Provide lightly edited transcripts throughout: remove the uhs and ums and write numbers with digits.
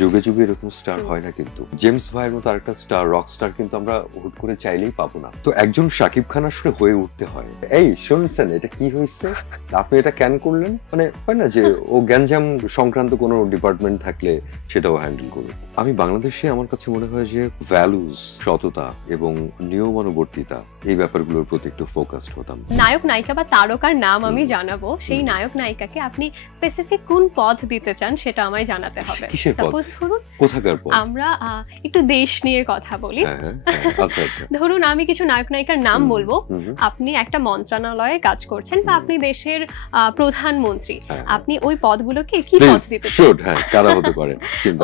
যুগে যুগে এরকম স্টার হয় না, কিন্তু জেমস ভাইয়ের মতো আরেকটা স্টার, রক স্টার কিন্তু আমরা হুট করে চাইলেই পাবো না। তো একজন শাকিব খান আসলে হয়ে উঠতে হয়। এই শুনছেন এটা কি হয়েছে, আপনি এটা কেন করলেন, মানে হয় না যে ও গ্যাঞ্জাম সংক্রান্ত কোনো ডিপার্টমেন্ট থাকলে সেটাও হ্যান্ডেল করবে। আমি বাংলাদেশে আমার কাছে মনে হয় যে ভ্যালুজ, সততা এবং নিয়মানুবর্তিতা এই ব্যাপারগুলোর প্রতি একটু ফোকাসড হতাম। নায়ক নায়িকা বা তারকার নাম আমি জানাবো, সেই নায়ক নায়িকাকে আপনি স্পেসিফিক কোন পদ দিতে চান সেটা আমায় জানাতে হবে। সাপোজ ধরুন কোথাকার পদ, আমরা একটু দেশ নিয়ে কথা বলি। আচ্ছা আচ্ছা, ধরুন আমি কিছু নায়ক নায়িকার নাম বলবো, আপনি একটা মন্ত্রণালয়ে কাজ করছেন বা আপনি দেশের প্রধানমন্ত্রী, আপনি ওই পদগুলোকে কি পদ দিতে চান? হ্যাঁ, কারা হতে পারে?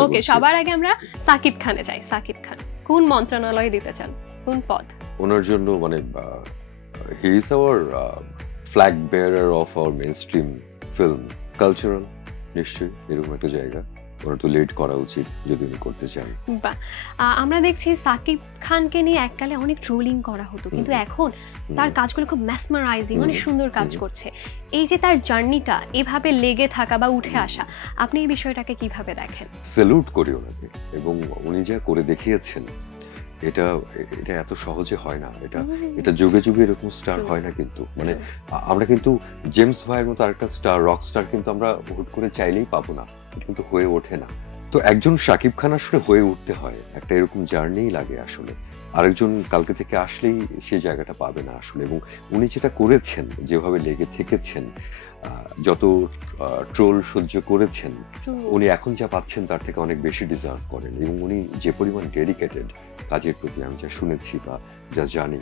ওকে, সবার আগে আমরা সাকিব খানে যাই। সাকিব খান কোন মন্ত্রণালয়ে দিতে চান, কোন পদ? ওনার জন্য মানে he is our flag bearer of our mainstream film cultural, নিশ্চয়ই এরকম একটা জায়গা ওরা তো লিড করা উচিত যদি উনি করতে চান। আমরা দেখছি সাকিব খানকে নিয়ে এককালে অনেক ট্রোলিং করা হতো, কিন্তু এখন তার কাজগুলো খুব ম্যাসমারাইজিং, অনেক সুন্দর কাজ করছে। এই যে তার জার্নিটা এভাবে লেগে থাকা বা উঠে আসা, আপনি এই বিষয়টাকে কিভাবে দেখেন? স্যালুট করি ওনাকে, এবং উনি যা করে দেখিয়েছেন এটা এত সহজে হয় না। এটা যুগে যুগে এরকম স্টার হয় না, কিন্তু মানে আমরা কিন্তু জেমস ভাইয়ের মতো আরেকটা স্টার, রক স্টার কিন্তু আমরা হুট করে চাইলেই পাবো না, কিন্তু হয়ে ওঠে না। তো একজন শাকিব খান আসলে হয়ে উঠতে হয়, একটা এরকম জার্নি লাগে আসলে। আরেকজন কালকে থেকে আসলেই সেই জায়গাটা পাবে না আসলে। এবং উনি যেটা করেছেন, যেভাবে লেগে থেকেছেন, যত ট্রোল সহ্য করেছেন, উনি এখন যা পাচ্ছেন তার থেকে অনেক বেশি ডিজার্ভ করেন। এবং উনি যে পরিমাণ ডেডিকেটেড কাজের প্রতি, আমি যা শুনেছি বা যা জানি,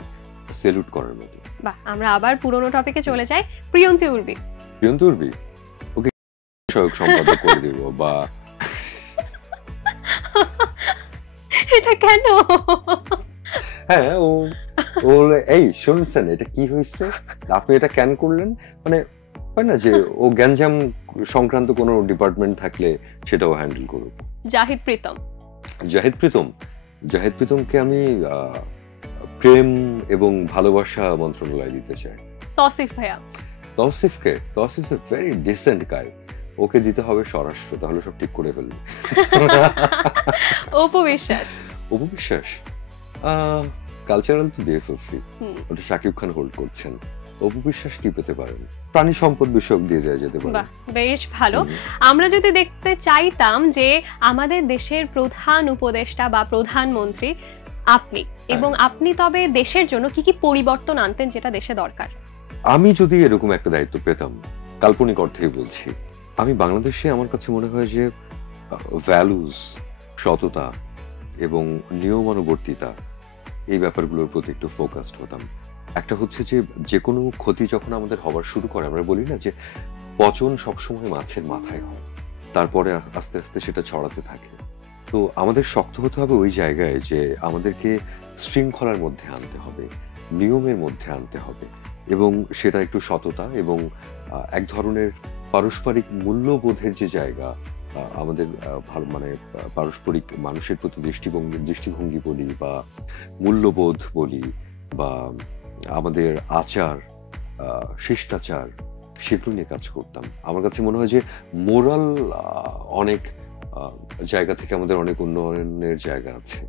স্যালুট করার মতো। বাহ, আমরা আবার পুরোনো টপিকে চলে যাই। প্রিয়ন্তী উর্বি। প্রিয়ন্তী উর্বি ওকে সহায়ক সম্পাদক করে দেব বা এটা কেন? হ্যাঁ, ও এই শুনছেন এটা কি হয়েছে, আপনি এটা কেন করলেন, মানে হয় না যে ও গ্যাঞ্জাম সংক্রান্ত কোনো ডিপার্টমেন্ট থাকলে সেটাও হ্যান্ডেল করুক। জাহিদ প্রীতম। জাহিদ প্রীতমকে আমি প্রেম এবং ভালোবাসা মন্ত্রণালয় দিতে চাই। তৌসিফ ভাইয়া। তৌসিফ এ ভেরি ডিসেন্ট গাই, ওকে দিতে হবে স্বরাষ্ট্র, তাহলে সব ঠিক করে ফেলবে। অপু বিশ্বাস কালচারাল তো দিয়ে ফেলছি, ওটা শাকিব খান হোল্ড করছেন। অপু বিশ্বাস কি পেতে পারেন? প্রাণী সম্পদ বিষয়ক দিয়ে যেতে পারে। বেশ ভালো। আমরা যদি দেখতে চাইতাম যে আমাদের দেশের প্রধান উপদেষ্টা বা প্রধানমন্ত্রী আপনি, এবং আপনি তবে দেশের জন্য কি কি পরিবর্তন আনতেন যেটা দেশে দরকার? আমি যদি এরকম একটা দায়িত্ব পেতাম, কাল্পনিক অর্থেই বলছি, আমি বাংলাদেশে আমার কাছে মনে হয় যে ভ্যালুজ, সততা এবং নিয়মানুবর্তিতা এই ব্যাপারগুলোর প্রতি একটু ফোকাসড হতাম। একটা হচ্ছে যে কোনো ক্ষতি যখন আমাদের হওয়ার শুরু করে, আমরা বলি না যে পচন সবসময় মাছের মাথায় হয়, তারপরে আস্তে আস্তে সেটা ছড়াতে থাকে। তো আমাদের শক্ত হতে হবে ওই জায়গায় যে আমাদেরকে শৃঙ্খলার মধ্যে আনতে হবে, নিয়মের মধ্যে আনতে হবে, এবং সেটা একটু সততা এবং এক ধরনের পারস্পরিক মূল্যবোধের যে জায়গা, আমাদের ভালো মানে পারস্পরিক মানুষের প্রতি দৃষ্টিভঙ্গি বলি বা মূল্যবোধ বলি বা আমাদের আচার শিষ্টাচার, সেগুলো নিয়ে কাজ করতাম। আমার কাছে মনে হয় যে মোরাল অনেক জায়গা থেকে আমাদের অনেক উন্নয়নের জায়গা আছে।